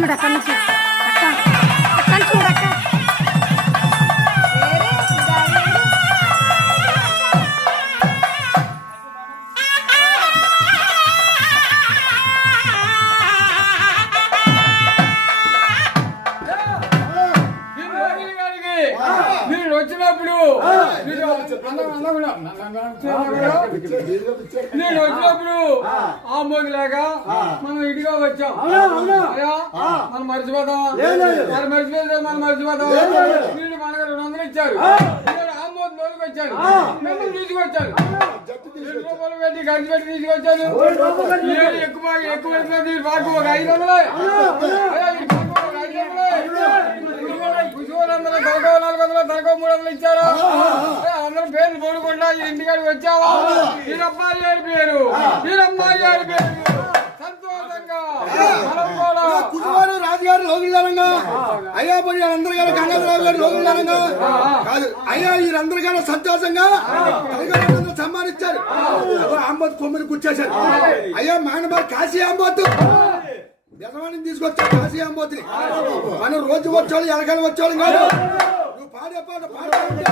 చూడు అక్కడ నుంచి వచ్చినప్పుడు నేను వచ్చినప్పుడు ఆ మోగిలాక మనం ఇటుగా వచ్చాం మనం మర్చిపోతాం మరి మర్చిపోతాం మనం మర్చిపోతాం వీళ్ళు మనకు రెండు వందలు ఇచ్చారు లోనికి మిమ్మల్ని రూపాయలు పెట్టి ఖర్చు పెట్టి తీసుకొచ్చాను ఎక్కువ ఎక్కువ ఐదు వందలు అయ్యా, ఈ మాకు ఒక ఐదు వందలు కుషువులందరూ తలకో నాలుగు వందలు తలకో మూడు వందలు ఇచ్చారు. అందరూ పేర్లు పోడుకుంటా ఈ ఇంటికాడికి వచ్చావా? వీరమ్మాయి గారి పేరు. వీరమ్మాయి గారి పేరు. సంతోషంగా కుటుంబాలు రాజుగారు లోగిళ్ళారంగా అయ్యా పోయి అందరు గారు గంగాధరరావు గారు లోగిళ్ళారంగా కాదు అయ్యా వీరందరూ గారు సంతోషంగా సమ్మానిచ్చారు అంబోత్ కొమ్మిని కూర్చేశారు అయ్యా మానవారు కాశీ అంబోతు. యజమాని తీసుకొచ్చారు కాశీ అంబోతుని మనం రోజు వచ్చేవాళ్ళు ఎలకలు వచ్చేవాళ్ళు కాదు. నువ్వు పాడే పాట ఉంటే